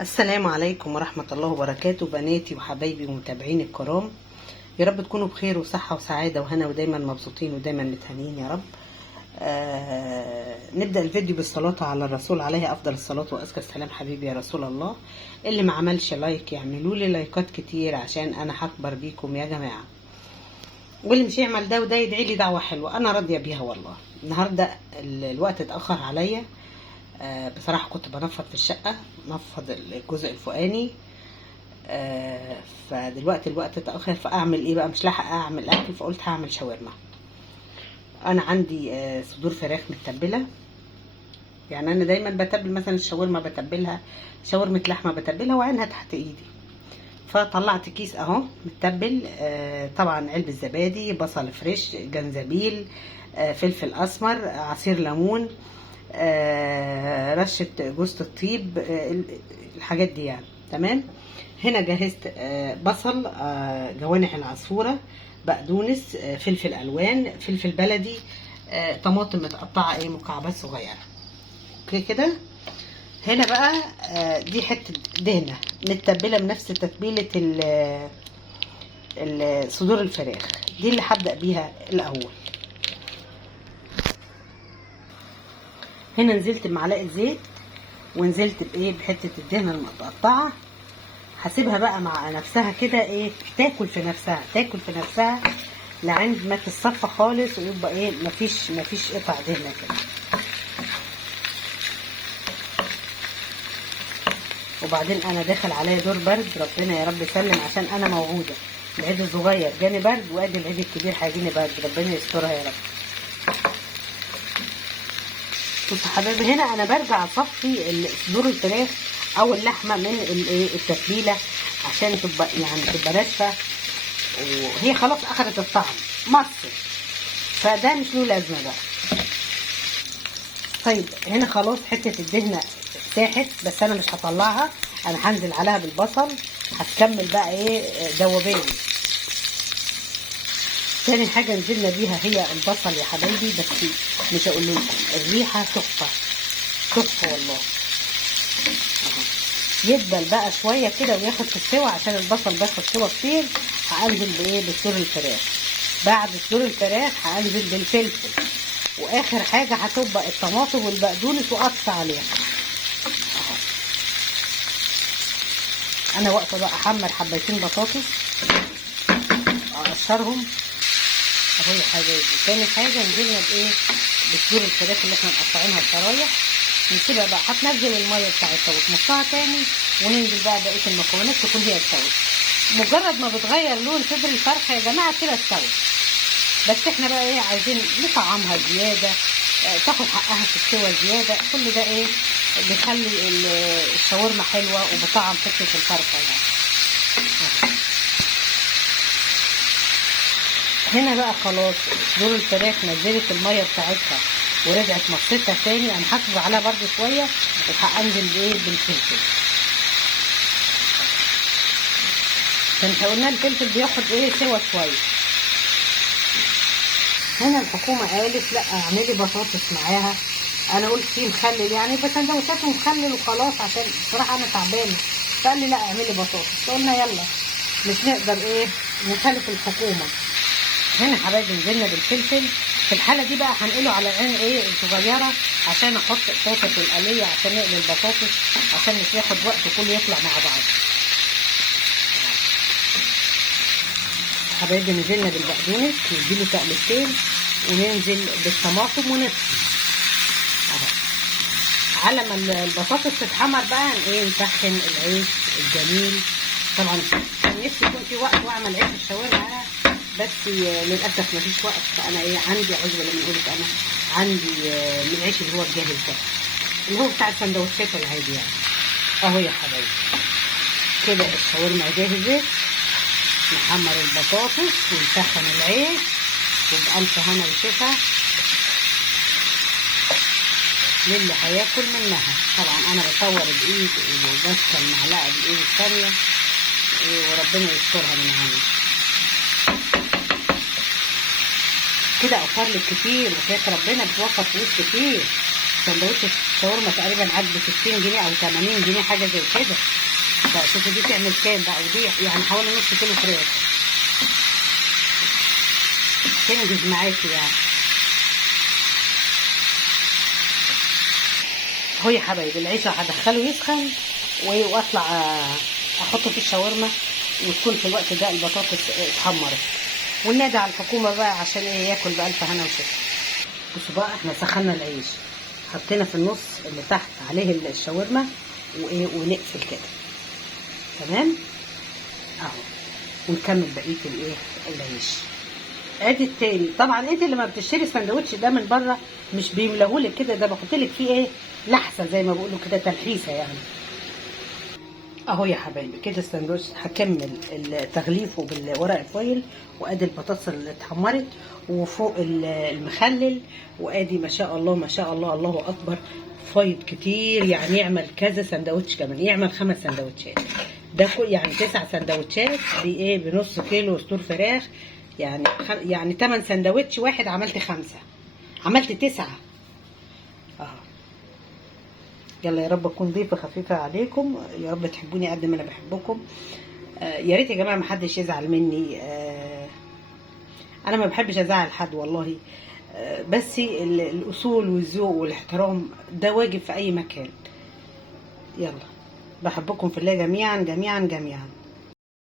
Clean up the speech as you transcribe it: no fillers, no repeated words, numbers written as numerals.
السلام عليكم ورحمة الله وبركاته بناتي وحبايبي ومتابعين الكرام. يا رب تكونوا بخير وصحة وسعادة وهنا ودايما مبسوطين ودايما متهانين يا رب. نبدأ الفيديو بالصلاة على الرسول عليه أفضل الصلاة وأزكى السلام. حبيبي يا رسول الله، اللي ما عملش لايك يعملوا لي لايكات كتير عشان أنا هكبر بيكم يا جماعة، واللي مش يعمل ده وده يدعي لي دعوة حلوة أنا راضية بيها والله. النهاردة الوقت اتأخر عليا، بصراحة كنت بنفض في الشقة، نفض الجزء الفوقاني، فدلوقتي الوقت اتأخر، فأعمل ايه بقى؟ مش لاحق أعمل أكل، فقلت هعمل شاورما. أنا عندي صدور فراخ متبلة، يعني أنا دايما بتبل مثلا الشاورما بتبلها، شاورمة لحمة بتبلها وعينها تحت إيدي. فطلعت كيس أهو متبل، طبعا علبة زبادي، بصل فريش، جنزبيل، فلفل أسمر، عصير ليمون، رشة جوز الطيب، الحاجات دي يعني. تمام. هنا جهزت بصل، جوانح العصفورة، بقدونس، فلفل الوان، فلفل بلدي، طماطم متقطعه مكعبات صغيره. اوكي كده. هنا بقى دي حته دهنه متبله بنفس تتبيله صدور الفراخ، دي اللي هبدا بيها الاول. هنا نزلت بمعلقه زيت، ونزلت بحته الدهنه المتقطعه. هسيبها بقى مع نفسها كده تاكل في نفسها لعند ما تتصفى خالص، ويبقى مفيش قطع دهنه كده. وبعدين انا داخل عليا دور برد، ربنا يا رب يسلم، عشان انا موعوده العيد الصغير جاني برد، وادي العيد الكبير هيجيني برد، ربنا يسترها يا رب. بصوا حبايبي، هنا انا برجع اصفي صدور الفراخ او اللحمه من التتبيله عشان تبقى ناشفه، وهي خلاص اخذت الطعم مصر، فده مش له لازمه بقى. طيب هنا خلاص حته الدهنه ساحت، بس انا مش هطلعها، انا هنزل عليها بالبصل، هتكمل بقى دوباني. تاني حاجه نزلنا بيها هي البصل يا حبايبي، بس مش هقول لكم الريحه تحفه والله. يدبل بقى شويه كده وياخد في السوا، عشان البصل بياخد سوا كتير. هانزل بصدور الفراخ، بعد صدور الفراخ هانزل بالفلفل، واخر حاجه هتبقى الطماطم والبقدونس واقطع عليها اهو. انا واقفه بقى احمر حبتين بطاطس اقشرهم اهو يا حبايبي. تاني حاجه نزلنا بصدور الفراخ اللي احنا مقطعينها شرايح، نسيبها بقى، هتنزل الميه بتاعتها وتمصها تاني، وننزل بقى بقيه المكونات تكون هي استوت. مجرد ما بتغير لون صدر الفرخه يا جماعه كده استوت، بس احنا بقى عايزين نطعمها زياده، تاخد حقها في السوا زياده. كل ده بيخلي الشاورما حلوه وبطعم حته الفرخه يعني. هنا بقى خلاص صدور الفراخ نزلت الميه بتاعتها ورجعت مصيتها تاني، انا هحافظ عليها برده شويه، وهنزل بالفلفل. كان قلنا الفلفل بياخد سوا شويه. هنا الحكومه قالت لا اعملي بطاطس معاها، انا قلت فيه مخلل يعني، بس سندوتشات ومخلل وخلاص، عشان بصراحه انا تعبانه. فقال لي لا اعملي بطاطس، قلنا يلا مش نقدر نخالف الحكومه. هنا حبايبي نزلنا بالفلفل، في الحاله دي بقى هنقله على العين الصغيره، عشان احط طاسه القليه عشان نقلي البطاطس، عشان مش ياخد وقت كله يطلع مع بعض. حبايبي نزلنا بالبقدونس، نديله تقلبتين، وننزل بالطماطم ونطفي اهو. على ما البطاطس تتحمر بقى نسخن العيش الجميل. طبعا كان نفسي يكون في وقت واعمل عيش الشاورما، بس للاسف مفيش وقت. فانا عندي عزوه لما نقولك، انا عندي من العيش اللي هو الجاهز ده، اللي هو بتاع السندوتشات العادي يعني اهو يا حبايبي. كده الشاورما جاهزه، نحمر البطاطس ونسخن العيش وبألف هنا وشفا للي هياكل منها. طبعا انا بصور بايد وبسخن المعلقه بالايد الثانيه، وربنا يسترها من عندي. كده اوفر لك كتير، وحياة ربنا بتوفر فلوس كتير. سندوتش الشاورما تقريبا عاد ب 60 جنيه او 80 جنيه حاجه زي كده. فشوفوا دي تعمل كام بقى، ودي يعني حوالي نص كيلو فراخ تنجز معاكي يعني. اهو يا حبايبي العيش هدخله يسخن واطلع احطه في الشاورما، وتكون في الوقت ده البطاطس اتحمرت، وننادي على الحكومه بقى عشان ايه ياكل بألف هنا وشفا. بصوا بقى احنا سخنا العيش، حطينا في النص اللي تحت عليه الشاورما وايه ونقفل كده تمام اهو، ونكمل بقيه الايه العيش. ادي التاني. طبعا انت لما بتشتري الساندوتش ده من بره مش بيملاهولك كده، ده بحطلك فيه ايه لحسه زي ما بيقولوا كده، تلحيسه يعني. اهو يا حبايبي كده الساندوتش هكمل تغليفه بالورق الفويل، وادي البطاطس اللي اتحمرت وفوق المخلل، وادي ما شاء الله ما شاء الله الله اكبر فايض كتير، يعني يعمل كذا ساندوتش، كمان يعمل 5 ساندوتشات. ده يعني 9 ساندوتشات دي ايه بنص كيلو صدور فراخ، يعني 8 ساندوتش واحد عملت 5، عملت 9 اهو. يلا يا رب اكون ضيفه خفيفه عليكم، يا رب تحبوني قد ما انا بحبكم. يا ريت يا جماعه ما حدش يزعل مني، انا ما بحبش ازعل حد والله، بس الاصول والذوق والاحترام ده واجب في اي مكان. يلا بحبكم في الله جميعا جميعا جميعا.